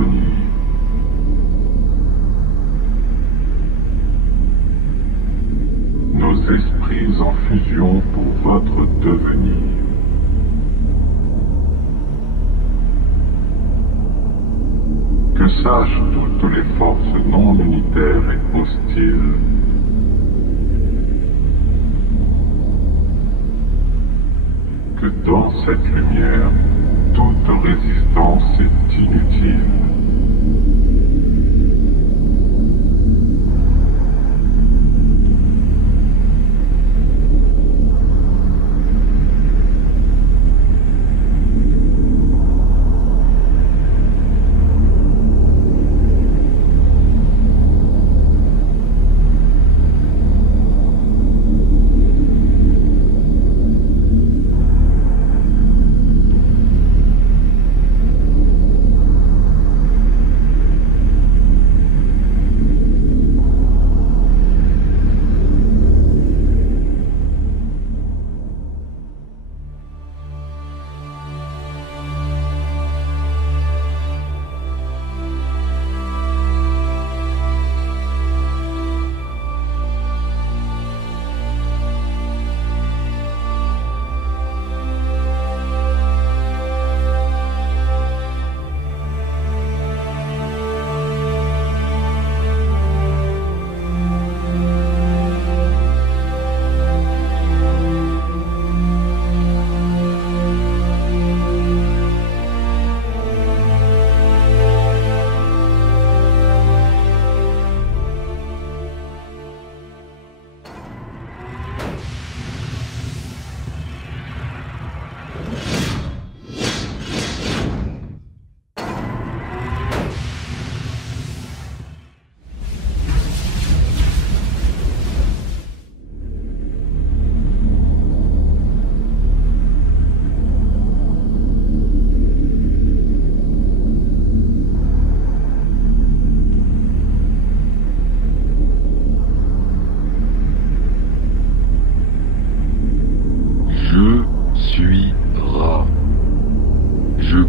venir. Nos esprits en fusion pour votre devenir. Que sachent toutes les forces non unitaires et hostiles que dans cette lumière, toute résistance est inutile.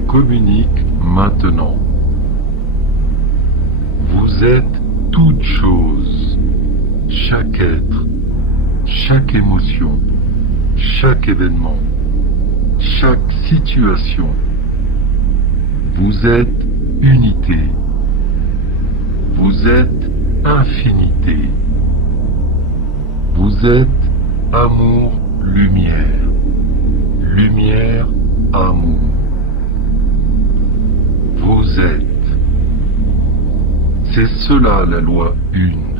Communique maintenant. Vous êtes toute chose, chaque être, chaque émotion, chaque événement, chaque situation. Vous êtes unité. Vous êtes infinité. Vous êtes amour, lumière. Lumière, amour. Vous êtes. C'est cela la loi une.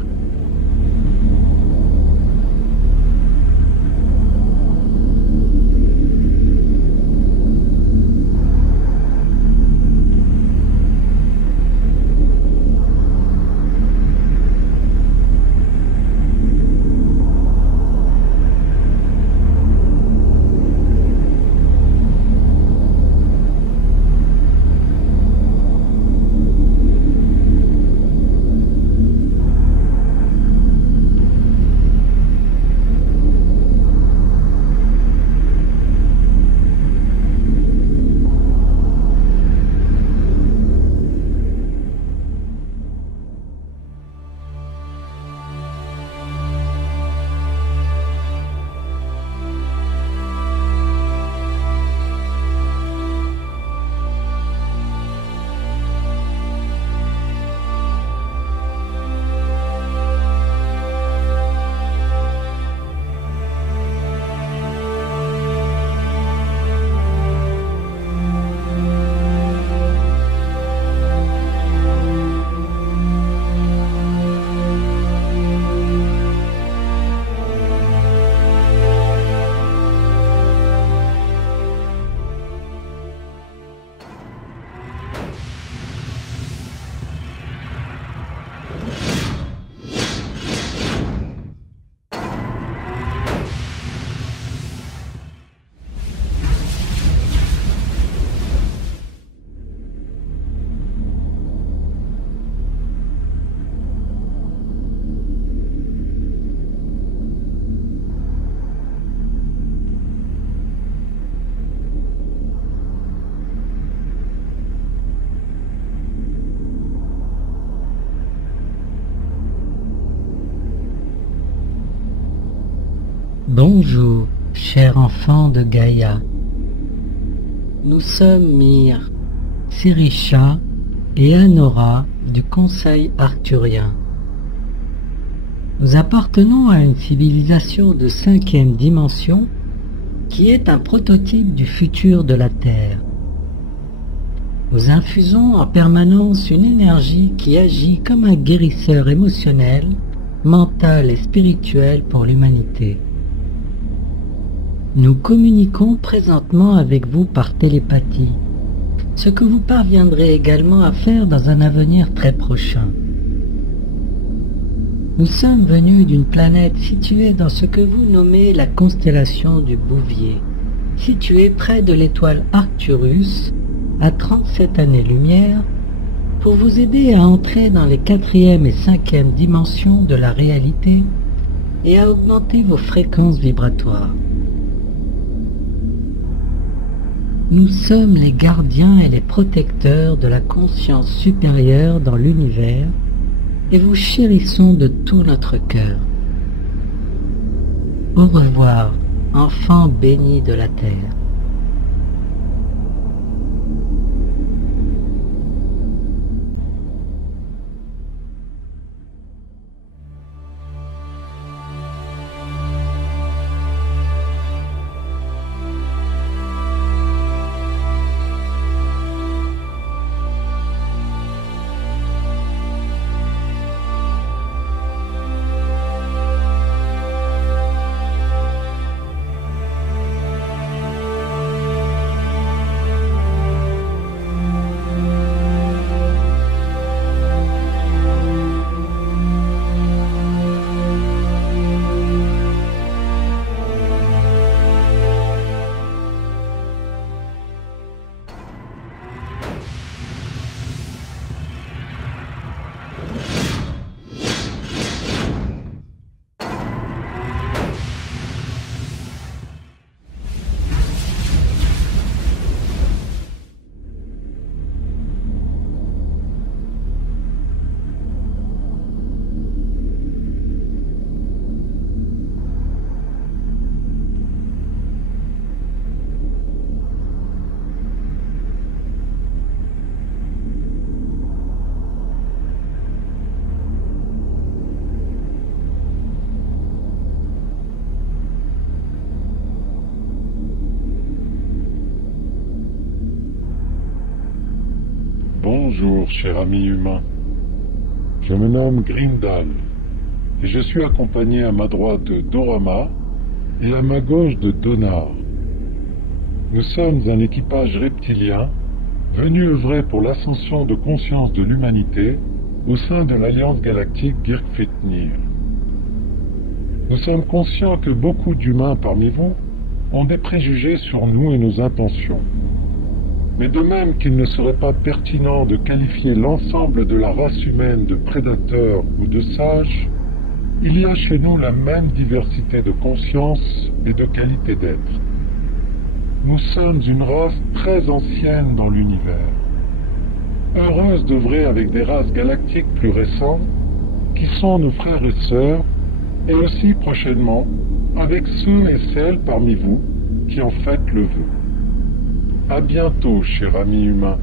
Bonjour, cher enfant de Gaïa. Nous sommes Myr, Sirisha et Anora du Conseil arthurien. Nous appartenons à une civilisation de 5e dimension qui est un prototype du futur de la Terre. Nous infusons en permanence une énergie qui agit comme un guérisseur émotionnel, mental et spirituel pour l'humanité. Nous communiquons présentement avec vous par télépathie, ce que vous parviendrez également à faire dans un avenir très prochain. Nous sommes venus d'une planète située dans ce que vous nommez la constellation du Bouvier, située près de l'étoile Arcturus, à 37 années-lumière, pour vous aider à entrer dans les 4e et 5e dimensions de la réalité et à augmenter vos fréquences vibratoires. Nous sommes les gardiens et les protecteurs de la conscience supérieure dans l'univers et vous chérissons de tout notre cœur. Au revoir, enfants bénis de la terre. Bonjour, cher ami humain. Je me nomme Grindal et je suis accompagné à ma droite de Dorama et à ma gauche de Donar. Nous sommes un équipage reptilien venu œuvrer pour l'ascension de conscience de l'humanité au sein de l'Alliance galactique Girkfitnir. Nous sommes conscients que beaucoup d'humains parmi vous ont des préjugés sur nous et nos intentions. Mais de même qu'il ne serait pas pertinent de qualifier l'ensemble de la race humaine de prédateurs ou de sages, il y a chez nous la même diversité de conscience et de qualité d'être. Nous sommes une race très ancienne dans l'univers, heureuse d'œuvrer avec des races galactiques plus récentes, qui sont nos frères et sœurs, et aussi prochainement avec ceux et celles parmi vous qui en faites le vœu. À bientôt, cher ami humain.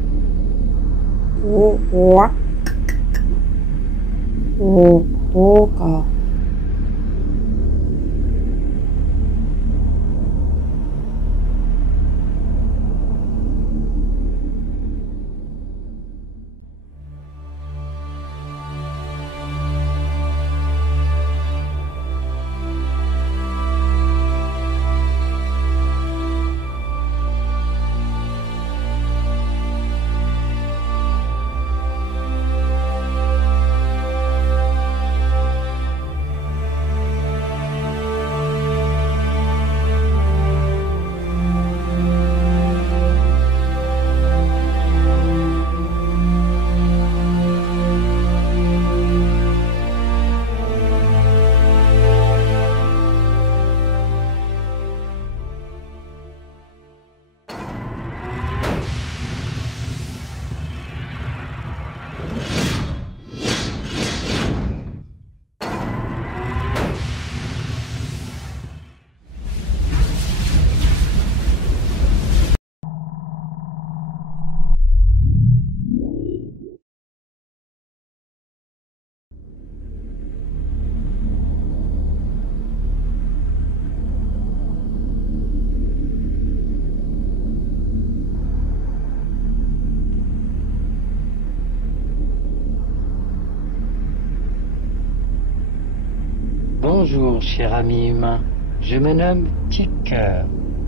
Bonjour, cher ami humain. Je me nomme Ticker,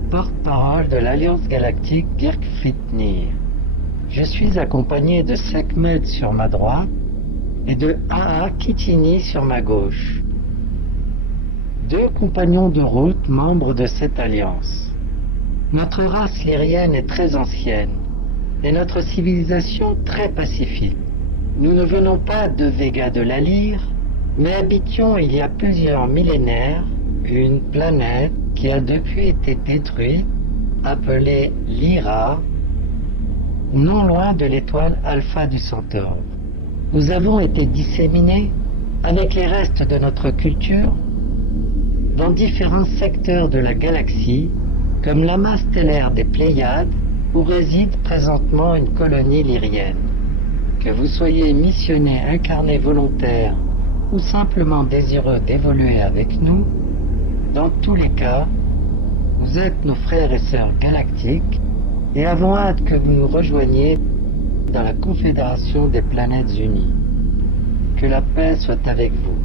porte-parole de l'Alliance Galactique Girk-Fitnir. Je suis accompagné de Sekhmet sur ma droite et de Aa Kitini sur ma gauche. 2 compagnons de route membres de cette alliance. Notre race lyrienne est très ancienne et notre civilisation très pacifique. Nous ne venons pas de Vega de la Lyre, mais habitions il y a plusieurs millénaires une planète qui a depuis été détruite, appelée Lyra, non loin de l'étoile Alpha du Centaure. Nous avons été disséminés, avec les restes de notre culture, dans différents secteurs de la galaxie, comme l'amas stellaire des Pléiades, où réside présentement une colonie lyrienne. Que vous soyez missionné, incarné volontaire, ou simplement désireux d'évoluer avec nous, dans tous les cas, vous êtes nos frères et sœurs galactiques et avons hâte que vous nous rejoigniez dans la Confédération des Planètes Unies. Que la paix soit avec vous.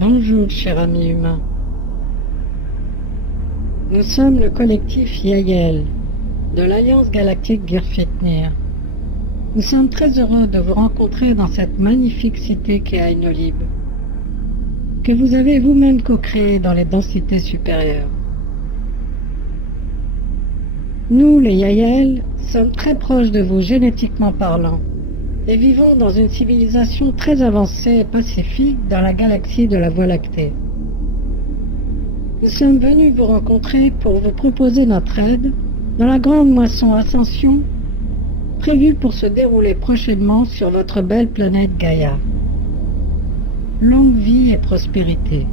Bonjour, cher ami humain. Nous sommes le collectif Yael, de l'Alliance Galactique Girk-Fitnir. Nous sommes très heureux de vous rencontrer dans cette magnifique cité qu'est Ainolib, que vous avez vous-même co-créée dans les densités supérieures. Nous, les Yael, sommes très proches de vous génétiquement parlant, et vivons dans une civilisation très avancée et pacifique dans la galaxie de la Voie lactée. Nous sommes venus vous rencontrer pour vous proposer notre aide dans la grande moisson Ascension prévue pour se dérouler prochainement sur votre belle planète Gaïa. Longue vie et prospérité.